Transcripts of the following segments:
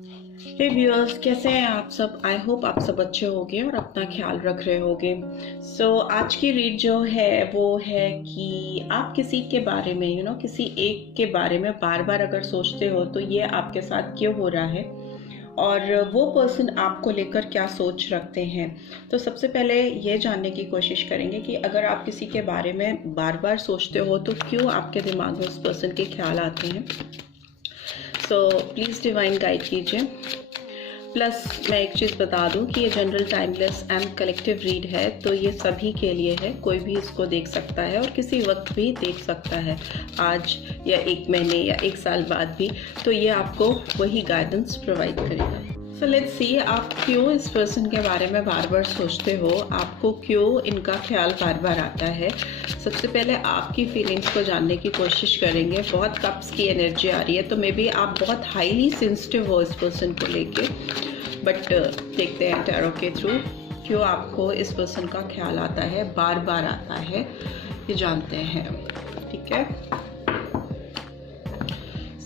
हे viewers, कैसे हैं आप सब। आई होप आप सब अच्छे होंगे और अपना ख्याल रख रहे होंगे। आज की रीड जो है वो है कि आप किसी के बारे में किसी एक के बारे में बार बार अगर सोचते हो तो ये आपके साथ क्यों हो रहा है और वो पर्सन आपको लेकर क्या सोच रखते हैं। तो सबसे पहले ये जानने की कोशिश करेंगे कि अगर आप किसी के बारे में बार बार सोचते हो तो क्यों आपके दिमाग में उस पर्सन के ख्याल आते हैं। प्लीज़ डिवाइन गाइड कीजिए। प्लस मैं एक चीज़ बता दूं कि ये general, timeless and collective read है, तो ये सभी के लिए है। कोई भी इसको देख सकता है और किसी वक्त भी देख सकता है, आज या 1 महीने या 1 साल बाद भी। तो ये आपको वही गाइडेंस प्रोवाइड करेगा। सो लेट्स सी, आप क्यों इस पर्सन के बारे में बार बार सोचते हो, आपको क्यों इनका ख्याल बार बार आता है। सबसे पहले आपकी फीलिंग्स को जानने की कोशिश करेंगे। बहुत कप्स की एनर्जी आ रही है, तो मे बी आप बहुत हाईली सेंसिटिव हो इस पर्सन को लेके। बट देखते हैं टैरो के थ्रू क्यों आपको इस पर्सन का ख्याल आता है, बार बार आता है, ये जानते हैं। ठीक है,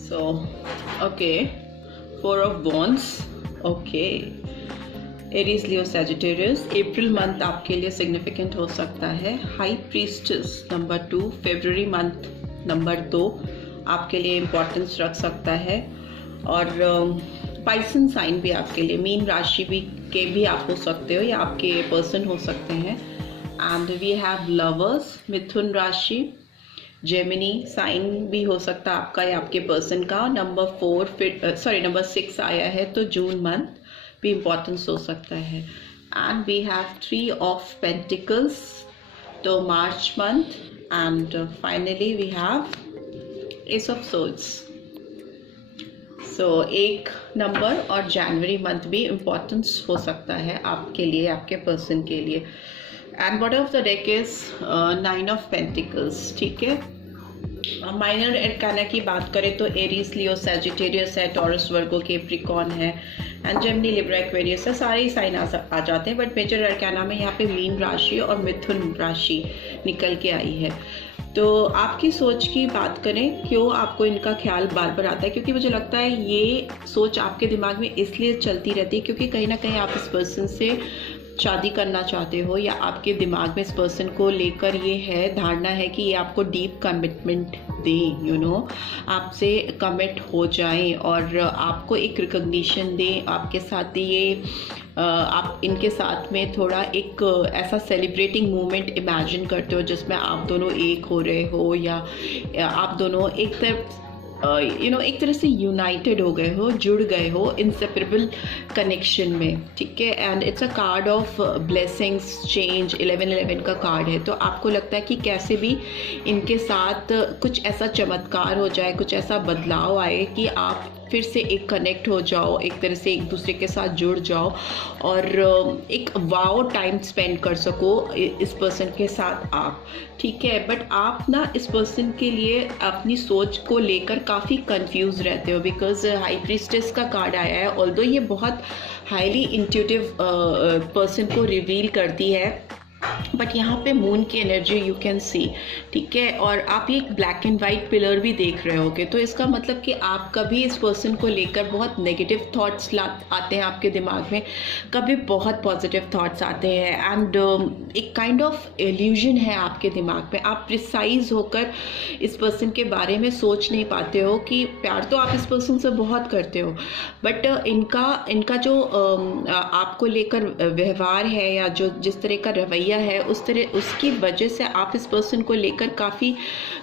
so okay, 4 of wands. Okay, Aries, Leo, Sagittarius. April month आपके लिए सिग्निफिकेंट हो सकता है। हाई प्रीस्टेस नंबर 2, फरवरी मंथ नंबर 2 आपके लिए इम्पोर्टेंस रख सकता है। और पाइसन साइन भी आपके लिए, मीन राशि के भी आप हो सकते हो या आपके पर्सन हो सकते हैं। एंड वी हैव लवर्स, मिथुन राशि, जेमिनी साइन भी हो सकता है आपका या आपके पर्सन का। नंबर 6 आया है, तो जून मंथ भी इम्पोर्टेंस हो सकता है। And we have 3 of pentacles, तो मार्च month. And finally we have ace of swords. एक नंबर और जनवरी मंथ भी इम्पोर्टेंस हो सकता है आपके लिए, आपके पर्सन के लिए। And bottom of the deck is 9 of pentacles. ठीक है, माइनर एरकाना की बात करें तो एरीज, लियो, सैजिटेरियस है, टॉरस, वर्गो, कैप्रिकॉर्न है, एंड जेमिनी, लिब्रा, एक्वेरियस है। सारे ही साइन आ जाते हैं, बट मेजर एरकाना में यहाँ पे मीन राशि और मिथुन राशि निकल के आई है। तो आपकी सोच की बात करें, क्यों आपको इनका ख्याल बार बार आता है, क्योंकि मुझे लगता है ये सोच आपके दिमाग में इसलिए चलती रहती है क्योंकि कहीं ना कहीं आप इस पर्सन से शादी करना चाहते हो, या आपके दिमाग में इस पर्सन को लेकर ये है, धारणा है कि ये आपको डीप कमिटमेंट दें, आपसे कमिट हो जाएं और आपको एक रिकॉग्निशन दें। आपके साथ ये आप इनके साथ में थोड़ा एक ऐसा सेलिब्रेटिंग मोमेंट इमेजिन करते हो जिसमें आप दोनों एक हो रहे हो, या आप दोनों एक तरह से यूनाइटेड हो गए हो, जुड़ गए हो इंसेपरेबल कनेक्शन में। ठीक है, and it's a card of blessings, change, 1111 का कार्ड है। तो आपको लगता है कि कैसे भी इनके साथ कुछ ऐसा चमत्कार हो जाए, कुछ ऐसा बदलाव आए कि आप फिर से एक कनेक्ट हो जाओ, एक तरह से एक दूसरे के साथ जुड़ जाओ और एक वाओ टाइम स्पेंड कर सको इस पर्सन के साथ आप। ठीक है, बट आप ना इस पर्सन के लिए अपनी सोच को लेकर काफ़ी कंफ्यूज रहते हो, बिकॉज हाई प्रीस्टेस का कार्ड आया है। ऑल्दो ये बहुत हाईली इंट्यूटिव पर्सन को रिवील करती है, बट यहाँ पे मून की एनर्जी यू कैन सी। ठीक है, और आप ये एक ब्लैक एंड वाइट पिलर भी देख रहे होगे, तो इसका मतलब कि आप कभी इस पर्सन को लेकर बहुत नेगेटिव थॉट्स आते हैं आपके दिमाग में, कभी बहुत पॉजिटिव थॉट्स आते हैं। एंड एक काइंड ऑफ इल्यूजन है आपके दिमाग में, आप प्रिसाइज होकर इस पर्सन के बारे में सोच नहीं पाते हो कि प्यार तो आप इस पर्सन से बहुत करते हो, बट इनका जो आपको लेकर व्यवहार है या जो जिस तरह का रवैया है, उसकी वजह से आप इस पर्सन को लेकर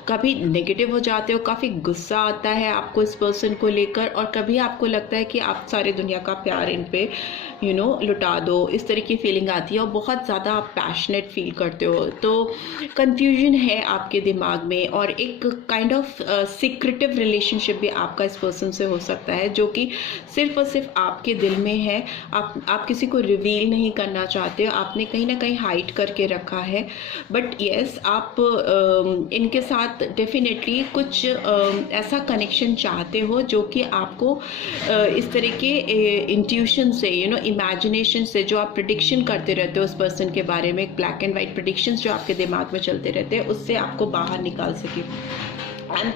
कभी नेगेटिव हो जाते हो, काफ़ी गुस्सा आता है आपको इस पर्सन को लेकर, और कभी आपको लगता है कि आप सारे दुनिया का प्यार इन पे लुटा दो, इस तरह की फीलिंग आती है और बहुत ज़्यादा आप पैशनेट फील करते हो। तो कंफ्यूजन है आपके दिमाग में, और एक काइंड ऑफ सीक्रेटिव रिलेशनशिप भी आपका इस पर्सन से हो सकता है, जो कि सिर्फ और सिर्फ आपके दिल में है। आप किसी को रिवील नहीं करना चाहते हो, आपने कहीं ना कहीं हाइड करके रखा है। बट येस, आप इनके साथ डेफिनेटली कुछ ऐसा कनेक्शन चाहते हो जो कि आपको इस तरह के इंट्यूशन से, इमेजिनेशन से, जो आप प्रिडिक्शन करते रहते हो उस पर्सन के बारे में, एक ब्लैक एंड वाइट प्रिडिक्शंस जो आपके दिमाग में चलते रहते हैं, उससे आपको बाहर निकाल सके। एंड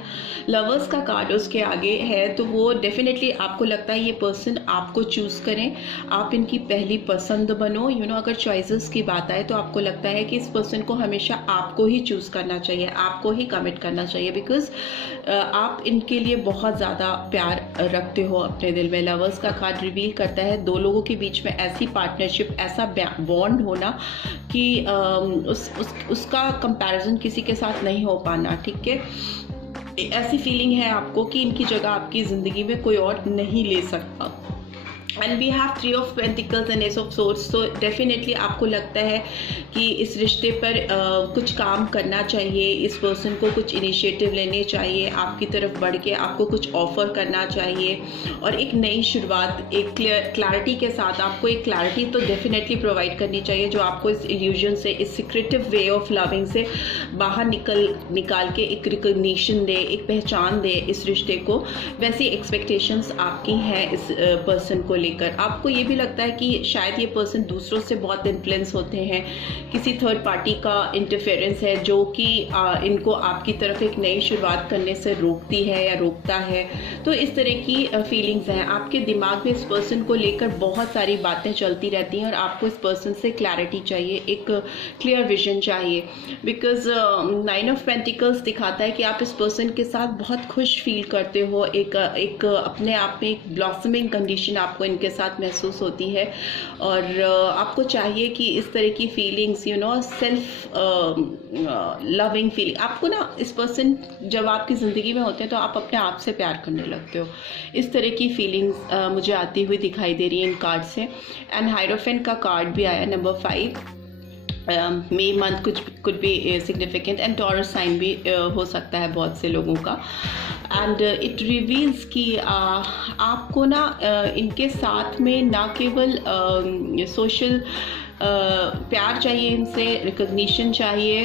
लवर्स का कार्ड उसके आगे है, तो वो डेफिनेटली आपको लगता है ये पर्सन आपको चूज़ करें, आप इनकी पहली पसंद बनो। अगर चॉइसेस की बात आए तो आपको लगता है कि इस पर्सन को हमेशा आपको ही चूज़ करना चाहिए, आपको ही कमिट करना चाहिए, बिकॉज आप इनके लिए बहुत ज़्यादा प्यार रखते हो अपने दिल में। लवर्स का कार्ड रिवील करता है दो लोगों के बीच में ऐसी पार्टनरशिप, ऐसा बॉन्ड होना कि उसका कंपैरिजन किसी के साथ नहीं हो पाना, ठीक है। ऐसी फीलिंग है आपको कि इनकी जगह आपकी ज़िंदगी में कोई और नहीं ले सकता। And we have 3 of pentacles and ace of swords. तो डेफिनेटली आपको लगता है कि इस रिश्ते पर कुछ काम करना चाहिए, इस पर्सन को कुछ इनिशिएटिव लेने चाहिए, आपकी तरफ बढ़ के आपको कुछ ऑफर करना चाहिए और एक नई शुरुआत, एक क्लैरिटी के साथ आपको एक क्लैरिटी तो डेफिनेटली प्रोवाइड करनी चाहिए जो आपको इस इल्यूजन से, इस सिक्रेटिव वे ऑफ लविंग से बाहर निकाल के एक रिकॉग्निशन दे, एक पहचान दे इस रिश्ते को। वैसी एक्सपेक्टेशंस आपकी हैं इस पर्सन को लेकर। आपको ये भी लगता है कि शायद ये पर्सन दूसरों से बहुत इन्फ्लुएंस होते हैं, किसी थर्ड पार्टी का इंटरफेरेंस है जो कि इनको आपकी तरफ एक नई शुरुआत करने से रोकती है या रोकता है। तो इस तरह की फीलिंग्स हैं आपके दिमाग में। इस पर्सन को लेकर बहुत सारी बातें चलती रहती हैं और आपको इस पर्सन से क्लैरिटी चाहिए, एक क्लियर विजन चाहिए, बिकॉज 9 ऑफ पेंटिकल्स दिखाता है कि आप इस पर्सन के साथ बहुत खुश फील करते हो, एक अपने आप में एक ब्लॉसमिंग कंडीशन आपको इनके साथ महसूस होती है। और आपको चाहिए कि इस तरह की फीलिंग्स सेल्फ लविंग फीलिंग, आपको ना इस पर्सन जब आपकी ज़िंदगी में होते हैं तो आप अपने आप से प्यार करने लगते हो। इस तरह की फीलिंग्स मुझे आती हुई दिखाई दे रही है इन कार्ड से। एंड हायरोफेंट का कार्ड भी आया नंबर 5। मे मंथ कुछ भी सिग्निफिकेंट एंड टॉरस साइन भी हो सकता है बहुत से लोगों का। एंड इट रिवील्स कि आपको ना इनके साथ में ना केवल सोशल प्यार चाहिए, इनसे रिकॉग्निशन चाहिए,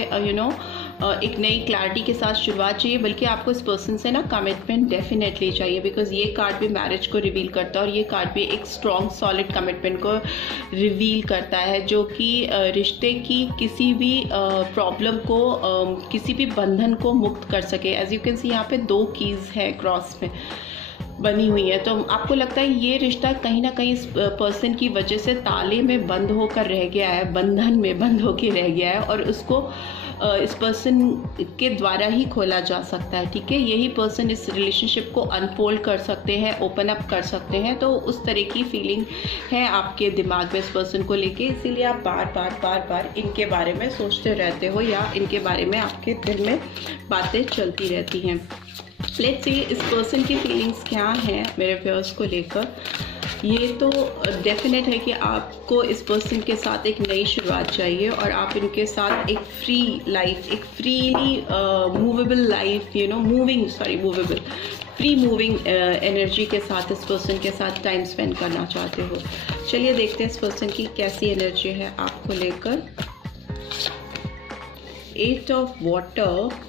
एक नई क्लैरिटी के साथ शुरुआत चाहिए, बल्कि आपको इस पर्सन से ना कमिटमेंट डेफिनेटली चाहिए, बिकॉज ये कार्ड भी मैरिज को रिवील करता है और ये कार्ड भी एक स्ट्रॉन्ग सॉलिड कमिटमेंट को रिवील करता है जो कि रिश्ते की किसी भी प्रॉब्लम को, किसी भी बंधन को मुक्त कर सके। एज यू कैन सी यहाँ पे 2 कीज़ है क्रॉस में बनी हुई है। तो आपको लगता है ये रिश्ता कहीं ना कहीं इस पर्सन की वजह से ताले में बंद होकर रह गया है, बंधन में बंद होकर रह गया है और उसको इस पर्सन के द्वारा ही खोला जा सकता है, ठीक है। यही पर्सन इस रिलेशनशिप को अनफोल्ड कर सकते हैं, ओपन अप कर सकते हैं। तो उस तरह की फीलिंग है आपके दिमाग में इस पर्सन को लेके, इसीलिए आप बार बार इनके बारे में सोचते रहते हो या इनके बारे में आपके दिल में बातें चलती रहती हैं। लेट्स सी इस पर्सन की फीलिंग्स क्या हैं मेरे व्यूअर्स को लेकर। ये तो डेफिनेट है कि आपको इस पर्सन के साथ एक नई शुरुआत चाहिए और आप इनके साथ एक फ्री लाइफ, एक freely movable life, free moving energy के साथ इस पर्सन के साथ टाइम स्पेंड करना चाहते हो। चलिए देखते हैं इस पर्सन की कैसी एनर्जी है आपको लेकर। 8 of water,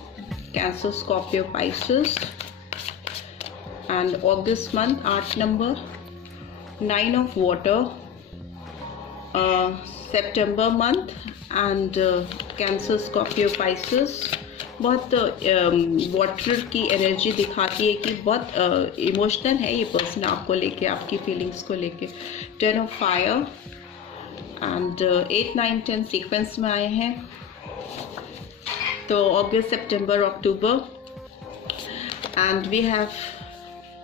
Cancer, Scorpio, Pisces, and August month 8 number, 9 of water, September month and Cancer, Scorpio, Pisces। बहुत वाटर की एनर्जी दिखाती है कि बहुत इमोशनल है ये पर्सन आपको लेके, आपकी फीलिंग्स को लेके। 10 of fire and 8, 9, 10 सीक्वेंस में आए हैं। तो अगस्त, सितंबर, अक्टूबर and we have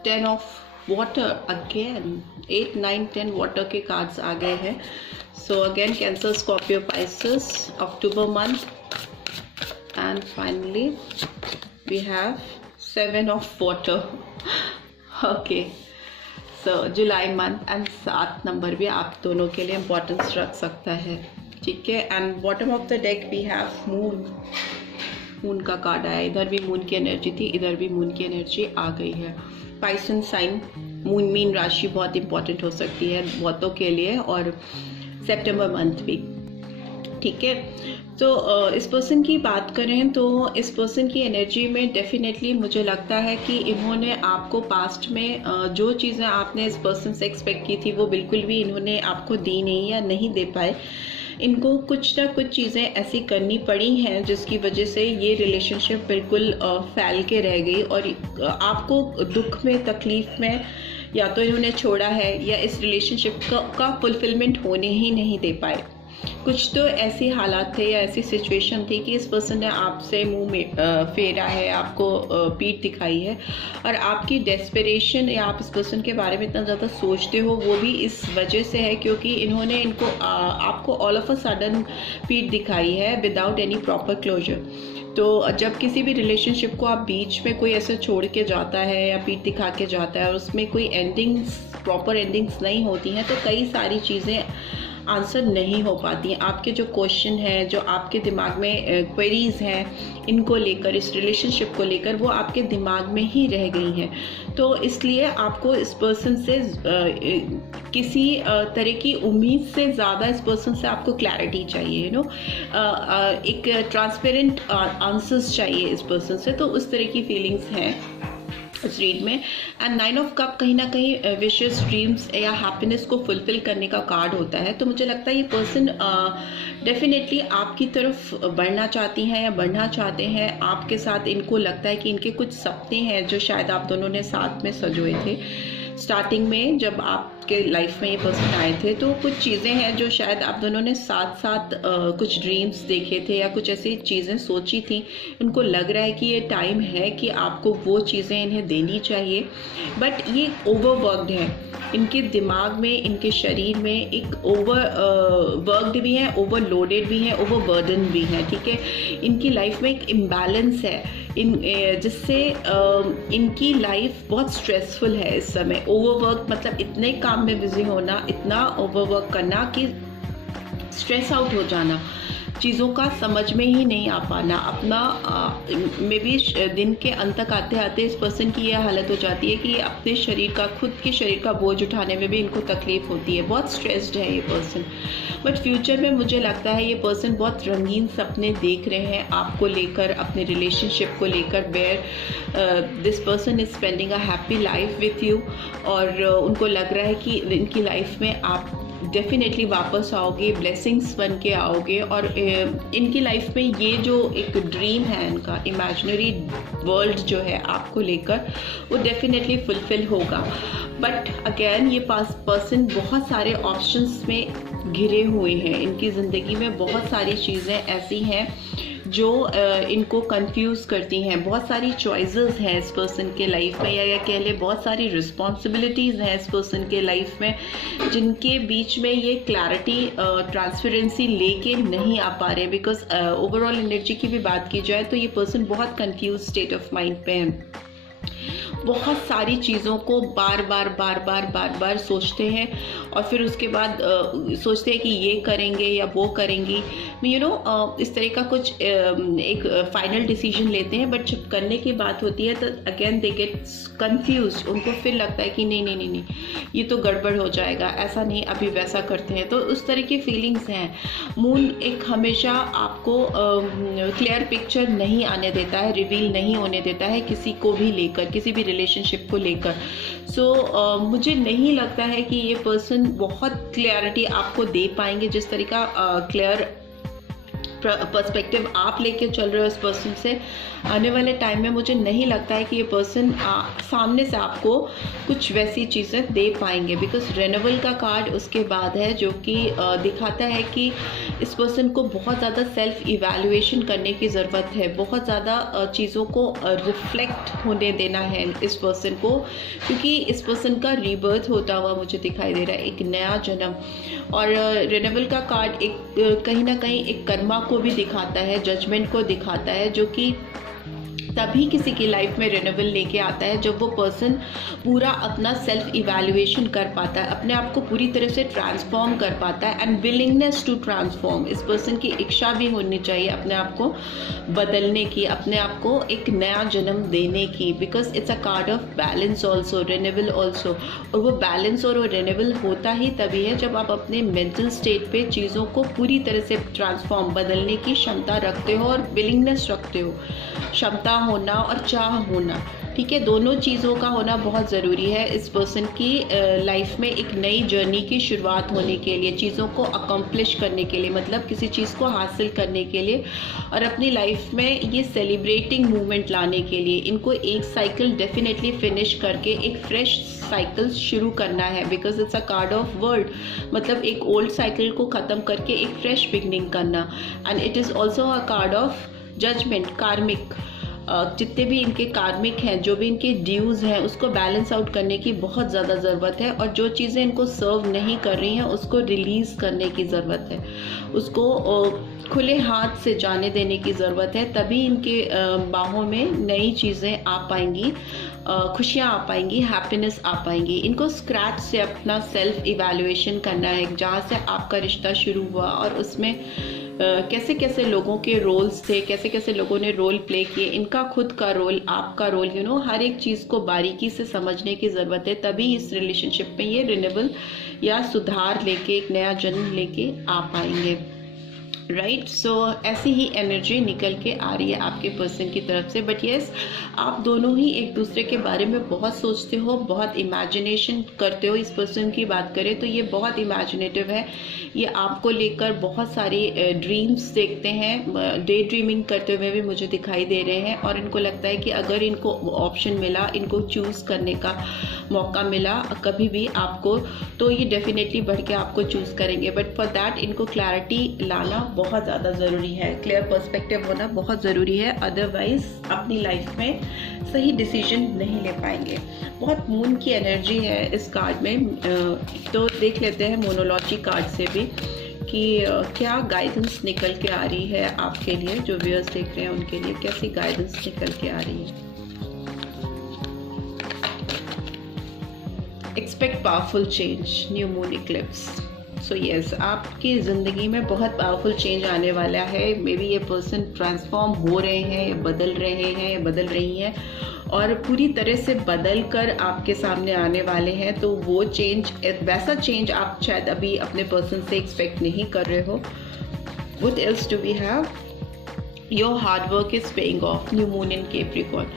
10 of water again. 8, 9, 10 water के कार्ड्स आ गए हैं। So again Cancer, Scorpio, Pisces, अक्टूबर month and finally we have 7 of water. Okay, so जुलाई मंथ एंड 7 नंबर भी आप दोनों के लिए इम्पोर्टेंस रख सकता है, ठीक है। And bottom of the deck we have moon का कार्ड आया। इधर भी मून की एनर्जी थी, इधर भी मून की एनर्जी आ गई है। पाइसन साइन, मून मीन राशि बहुत इंपॉर्टेंट हो सकती है बहुतों के लिए, और सितंबर मंथ भी। ठीक है। तो इस पर्सन की बात करें तो इस पर्सन की एनर्जी में डेफिनेटली मुझे लगता है कि इन्होंने आपको पास्ट में जो चीज़ें आपने इस पर्सन से एक्सपेक्ट की थी वो बिल्कुल भी इन्होंने आपको दी नहीं या नहीं दे पाए। इनको कुछ ना कुछ चीज़ें ऐसी करनी पड़ी हैं जिसकी वजह से ये रिलेशनशिप बिल्कुल फैल के रह गई और आपको दुख में, तकलीफ में या तो इन्होंने छोड़ा है या इस रिलेशनशिप का फुलफिलमेंट होने ही नहीं दे पाए। कुछ तो ऐसी हालात थे या ऐसी सिचुएशन थी कि इस पर्सन ने आपसे मुंह में फेरा है, आपको पीठ दिखाई है और आपकी डेस्परेशन या आप इस पर्सन के बारे में इतना ज़्यादा सोचते हो वो भी इस वजह से है क्योंकि इन्होंने आपको ऑल ऑफ अ सडन पीठ दिखाई है विदाउट एनी प्रॉपर क्लोजर। तो जब किसी भी रिलेशनशिप को आप बीच में कोई ऐसे छोड़ के जाता है या पीठ दिखा के जाता है और उसमें कोई एंडिंग्स, प्रॉपर एंडिंग्स नहीं होती हैं तो कई सारी चीज़ें आंसर नहीं हो पाती हैं। आपके जो क्वेश्चन हैं, जो आपके दिमाग में क्वेरीज हैं इनको लेकर, इस रिलेशनशिप को लेकर, वो आपके दिमाग में ही रह गई हैं। तो इसलिए आपको इस पर्सन से किसी तरह की उम्मीद से ज़्यादा इस पर्सन से आपको क्लैरिटी चाहिए, एक ट्रांसपेरेंट आंसर्स चाहिए इस पर्सन से। तो उस तरह की फीलिंग्स हैं इस रीड में। एंड 9 ऑफ कप कहीं ना कहीं विशेस, ड्रीम्स या हैप्पीनेस को फुलफिल करने का कार्ड होता है। तो मुझे लगता है ये पर्सन डेफिनेटली आपकी तरफ बढ़ना चाहती हैं या बढ़ना चाहते हैं। आपके साथ इनको लगता है कि इनके कुछ सपने हैं जो शायद आप दोनों ने साथ में सजोए थे स्टार्टिंग में जब आपके लाइफ में ये पर्सन आए थे। तो कुछ चीज़ें हैं जो शायद आप दोनों ने साथ साथ कुछ ड्रीम्स देखे थे या कुछ ऐसी चीज़ें सोची थी। उनको लग रहा है कि ये टाइम है कि आपको वो चीज़ें इन्हें देनी चाहिए, बट ये ओवरवर्कड है। इनके दिमाग में, इनके शरीर में एक वर्कड भी है, ओवरलोडेड भी है, ओवरबर्डन भी है, ठीक है। इनकी लाइफ में एक इम्बैलेंस है जिससे इनकी लाइफ बहुत स्ट्रेसफुल है इस समय। ओवरवर्क मतलब इतने काम में बिजी होना, इतना ओवरवर्क करना कि स्ट्रेस आउट हो जाना, चीज़ों का समझ में ही नहीं आ पाना, अपना मे बी दिन के अंत तक आते आते इस पर्सन की यह हालत हो जाती है कि अपने शरीर का, खुद के शरीर का बोझ उठाने में भी इनको तकलीफ होती है। बहुत स्ट्रेस्ड है ये पर्सन। बट फ्यूचर में मुझे लगता है ये पर्सन बहुत रंगीन सपने देख रहे हैं आपको लेकर, अपने रिलेशनशिप को लेकर, where this person is spending a happy life with you. और उनको लग रहा है कि इनकी लाइफ में आप डेफिनेटली वापस आओगे, ब्लेसिंग्स बन के आओगे और इनकी लाइफ में ये जो एक ड्रीम है इनका, इमेजिनरी वर्ल्ड जो है आपको लेकर, वो डेफिनेटली फुलफिल होगा। बट अगेन ये पर्सन बहुत सारे ऑप्शंस में घिरे हुए हैं। इनकी ज़िंदगी में बहुत सारी चीज़ें ऐसी हैं जो इनको कंफ्यूज करती हैं। बहुत सारी चॉइसेस हैं इस पर्सन के लाइफ में, या कह ले बहुत सारी रिस्पॉन्सिबिलिटीज़ हैं इस पर्सन के लाइफ में, जिनके बीच में ये क्लैरिटी, ट्रांसपेरेंसी लेके नहीं आ पा रहे। बिकॉज ओवरऑल एनर्जी की भी बात की जाए तो ये पर्सन बहुत कंफ्यूज स्टेट ऑफ माइंड पे है। बहुत सारी चीज़ों को बार बार सोचते हैं और फिर उसके बाद सोचते हैं कि ये करेंगे या वो करेंगी, इस तरह का कुछ एक फाइनल डिसीजन लेते हैं। बट जब करने की बात होती है तो अगेन दे गेट कंफ्यूज। उनको फिर लगता है कि नहीं ये तो गड़बड़ हो जाएगा, ऐसा नहीं, अभी वैसा करते हैं। तो उस तरह की फीलिंग्स हैं। मून एक हमेशा आपको क्लियर पिक्चर नहीं आने देता है, रिवील नहीं होने देता है किसी को भी लेकर, किसी भी रिलेशनशिप को लेकर। सो मुझे नहीं लगता है कि ये पर्सन बहुत क्लियरिटी आपको दे पाएंगे। जिस तरीका क्लियर पर्सपेक्टिव आप लेके चल रहे हो इस पर्सन से, आने वाले टाइम में मुझे नहीं लगता है कि ये पर्सन सामने से आपको कुछ वैसी चीज़ें दे पाएंगे। बिकॉज रेनवल का कार्ड उसके बाद है जो कि दिखाता है कि इस पर्सन को बहुत ज़्यादा सेल्फ इवैल्यूएशन करने की ज़रूरत है। बहुत ज़्यादा चीज़ों को रिफ्लेक्ट होने देना है इस पर्सन को, क्योंकि इस पर्सन का रीबर्थ होता हुआ मुझे दिखाई दे रहा है, एक नया जन्म। और रेनवल का कार्ड एक कहीं ना कहीं एक कर्मा को भी दिखाता है, जजमेंट को दिखाता है, जो कि तभी किसी की लाइफ में रिन्यूअल लेके आता है जब वो पर्सन पूरा अपना सेल्फ इवैल्यूएशन कर पाता है, अपने आप को पूरी तरह से ट्रांसफॉर्म कर पाता है एंड विलिंगनेस टू ट्रांसफॉर्म। इस पर्सन की इच्छा भी होनी चाहिए अपने आप को बदलने की, अपने आप को एक नया जन्म देने की, because it's a card of balance also, renewal also. और वो बैलेंस और वो रिन्यूअल होता ही तभी है जब आप अपने मेंटल स्टेट पे चीज़ों को पूरी तरह से ट्रांसफॉर्म बदलने की क्षमता रखते हो और विलिंगनेस रखते हो। क्षमता होना और चाह होना, ठीक है, दोनों चीज़ों का होना बहुत ज़रूरी है इस पर्सन की लाइफ में एक नई जर्नी की शुरुआत होने के लिए, चीज़ों को अकम्प्लिश करने के लिए, मतलब किसी चीज़ को हासिल करने के लिए और अपनी लाइफ में ये सेलिब्रेटिंग मूवमेंट लाने के लिए। इनको एक साइकिल डेफिनेटली फिनिश करके एक फ्रेश साइकिल शुरू करना है, because it's a card of world, मतलब एक ओल्ड साइकिल को ख़त्म करके एक फ्रेश बिगनिंग करना। And it is also a card of judgement, karmic, जितने भी इनके कार्मिक हैं, जो भी इनके ड्यूज़ हैं, उसको बैलेंस आउट करने की बहुत ज़्यादा ज़रूरत है। और जो चीज़ें इनको सर्व नहीं कर रही हैं उसको रिलीज़ करने की ज़रूरत है, उसको खुले हाथ से जाने देने की ज़रूरत है। तभी इनके बाहों में नई चीज़ें आ पाएंगी, खुशियाँ आ पाएंगी, हैप्पीनेस आ पाएंगी। इनको स्क्रैच से अपना सेल्फ इवैल्यूएशन करना है, जहाँ से आपका रिश्ता शुरू हुआ और उसमें कैसे कैसे लोगों के रोल्स थे, कैसे कैसे लोगों ने रोल प्ले किए, इनका खुद का रोल, आपका रोल, हर एक चीज़ को बारीकी से समझने की ज़रूरत है। तभी इस रिलेशनशिप में ये रिन्यूअल या सुधार लेके एक नया जन्म लेके आ पाएंगे, राइट। सो ऐसी ही एनर्जी निकल के आ रही है आपके पर्सन की तरफ से। बट येस, आप दोनों ही एक दूसरे के बारे में बहुत सोचते हो, बहुत इमेजिनेशन करते हो। इस पर्सन की बात करें तो ये बहुत इमेजिनेटिव है, ये आपको लेकर बहुत सारी ड्रीम्स देखते हैं, डे ड्रीमिंग करते हुए भी मुझे दिखाई दे रहे हैं। और इनको लगता है कि अगर इनको ऑप्शन मिला, इनको चूज़ करने का मौका मिला कभी भी आपको, तो ये डेफिनेटली बढ़ के आपको चूज़ करेंगे। बट फॉर दैट इनको क्लैरिटी लाना बहुत ज़्यादा ज़रूरी है, क्लियर पर्सपेक्टिव होना बहुत ज़रूरी है, अदरवाइज अपनी लाइफ में सही डिसीजन नहीं ले पाएंगे। बहुत मून की एनर्जी है इस कार्ड में, तो देख लेते हैं मोनोलॉजी कार्ड से भी कि क्या गाइडेंस निकल के आ रही है आपके लिए, जो व्यूअर्स देख रहे हैं उनके लिए कैसी गाइडेंस निकल के आ रही है। Expect powerful change, new moon Eclipse. So yes, आपकी ज़िंदगी में बहुत पावरफुल चेंज आने वाला है। मे बी ये पर्सन ट्रांसफॉर्म हो रहे हैं या बदल रहे हैं या बदल रही हैं और पूरी तरह से बदल कर आपके सामने आने वाले हैं। तो वो चेंज, वैसा चेंज आप शायद अभी अपने पर्सन से एक्सपेक्ट नहीं कर रहे हो। What else do we have? Your hard work is paying off, new moon in Capricorn.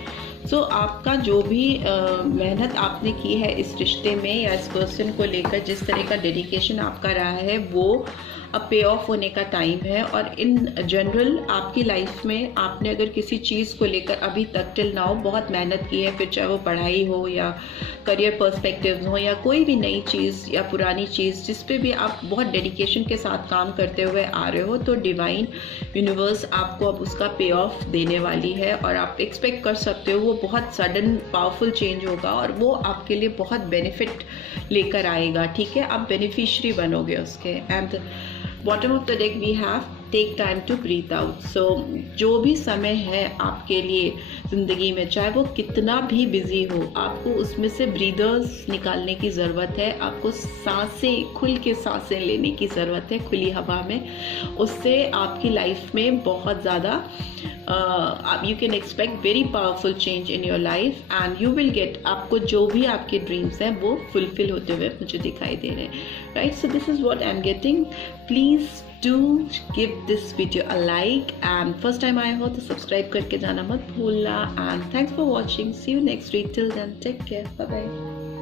So आपका जो भी मेहनत आपने की है इस रिश्ते में या इस पर्सन को लेकर, जिस तरह का डेडिकेशन आपका रहा है, वो अब पे ऑफ होने का टाइम है। और इन जनरल आपकी लाइफ में आपने अगर किसी चीज़ को लेकर अभी तक टिल नाउ बहुत मेहनत की है, फिर चाहे वो पढ़ाई हो या करियर पर्सपेक्टिव्स हो या कोई भी नई चीज़ या पुरानी चीज़, जिस पे भी आप बहुत डेडिकेशन के साथ काम करते हुए आ रहे हो, तो डिवाइन यूनिवर्स आपको अब उसका पे ऑफ देने वाली है। और आप एक्सपेक्ट कर सकते हो वो बहुत सडन पावरफुल चेंज होगा और वो आपके लिए बहुत बेनिफिट लेकर आएगा, ठीक है, आप बेनिफिशियरी बनोगे उसके। And bottom of the deck we have take time to breathe out. So जो भी समय है आपके लिए ज़िंदगी में, चाहे वो कितना भी बिजी हो, आपको उसमें से ब्रीदर्स निकालने की ज़रूरत है। आपको सांसें, खुल के सांसें लेने की ज़रूरत है खुली हवा में। उससे आपकी लाइफ में बहुत ज़्यादा you can expect very powerful change in your life and you will get, आपको जो भी आपके ड्रीम्स हैं वो फुलफिल होते हुए मुझे दिखाई दे रहे हैं, right. So this is what I am getting. Please do give this video a like and first time आए हो तो सब्सक्राइब करके जाना मत भूलना। And thanks for watching. See you next week. Till then, take care. Bye bye.